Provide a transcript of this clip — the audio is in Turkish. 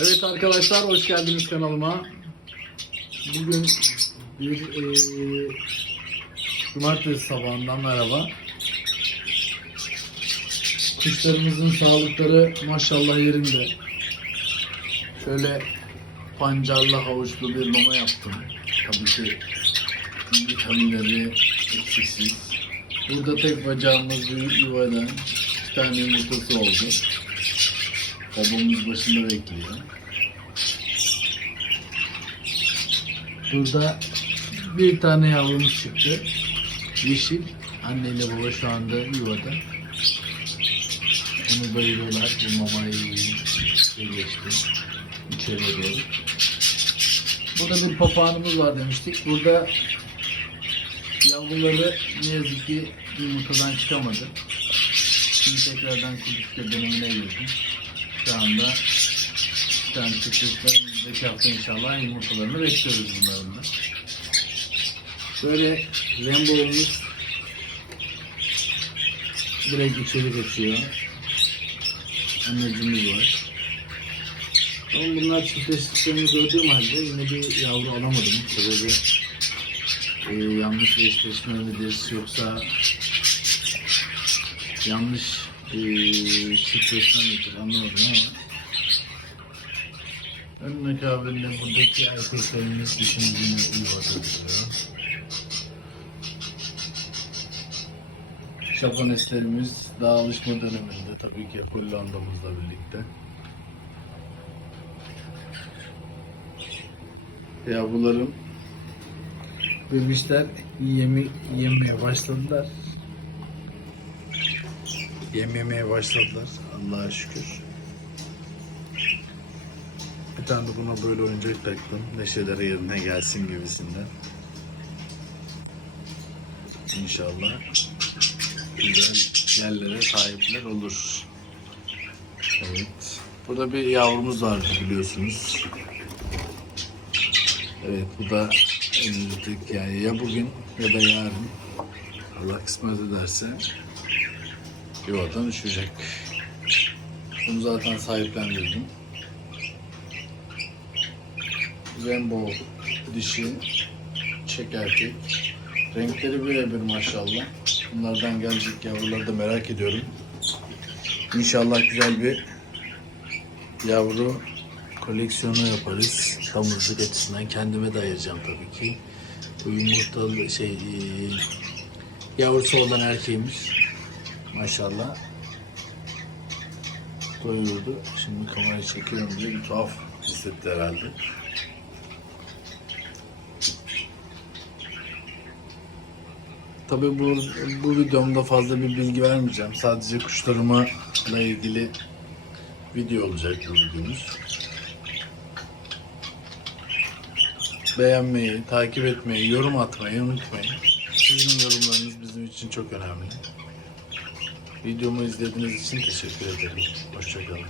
Evet arkadaşlar hoş geldiniz kanalıma. Bugün bir eee cumartesi sabahından merhaba. Kuşlarımızın sağlıkları maşallah yerinde. Şöyle pancarlı havuçlu bir mama yaptım. Tabii ki vitaminleri eksiksiz. Burada tek bacağımız bir yuvadan iki tane yumurtası oldu. Babamız başında bekliyor. Burada bir tane yavrumuz çıktı. Yeşil. Anneyle baba şu anda yuvada. Onu bayılıyorlar. Bu mamayı geçti. İçeri doğru. Burada bir papağanımız var demiştik. Burada yavruları ne yazık ki yumurtadan çıkamadı. Şimdi tekrardan kudüsle dönemine girdim. Şu anda bir tane çıktıklar hafta inşallah yumurtalarını bekliyoruz bunların da. Böyle Rainbow'umuz direkt içeri kaçıyor. Annecimiz var. Ama bunlar çiftleştiklerini gördüğüm halde yine bir yavru alamadım. Sebebi e, yanlış eşleşme midir yoksa yanlış e, çiftleşme midir anlamadım ama ön mekabinde buradaki erkeklerimiz düşündüğünü duruyor. Şapaneslerimiz daha alışma döneminde tabii ki Hollanda'mızla birlikte. Yavrularım bebişler yemi, yemeye başladılar. Yem yemeye başladılar Allah'a şükür. Bir tane de buna böyle oyuncak taktım. Neşeleri yerine gelsin gibisinden. İnşallah güzel yerlere sahipler olur. Evet. Burada bir yavrumuz vardı biliyorsunuz. Evet bu da önümüzdeki yani ya bugün ya da yarın Allah kısmet ederse yuvadan uçacak. Bunu zaten sahiplendirdim. Rainbow dişi çek erkek. Renkleri birebir maşallah. Bunlardan gelecek yavruları da merak ediyorum. İnşallah güzel bir yavru koleksiyonu yaparız. Damızlık açısından kendime de ayıracağım tabii ki. Bu yumurtalı şey e, yavrusu olan erkeğimiz maşallah doyurdu. Şimdi kamerayı çekiyorum diye bir tuhaf hissetti herhalde. Tabii bu, bu videomda fazla bir bilgi vermeyeceğim. Sadece kuşlarımla ilgili video olacak bu videomuz. Beğenmeyi, takip etmeyi, yorum atmayı unutmayın. Sizin yorumlarınız bizim için çok önemli. Videomu izlediğiniz için teşekkür ederim. Hoşçakalın.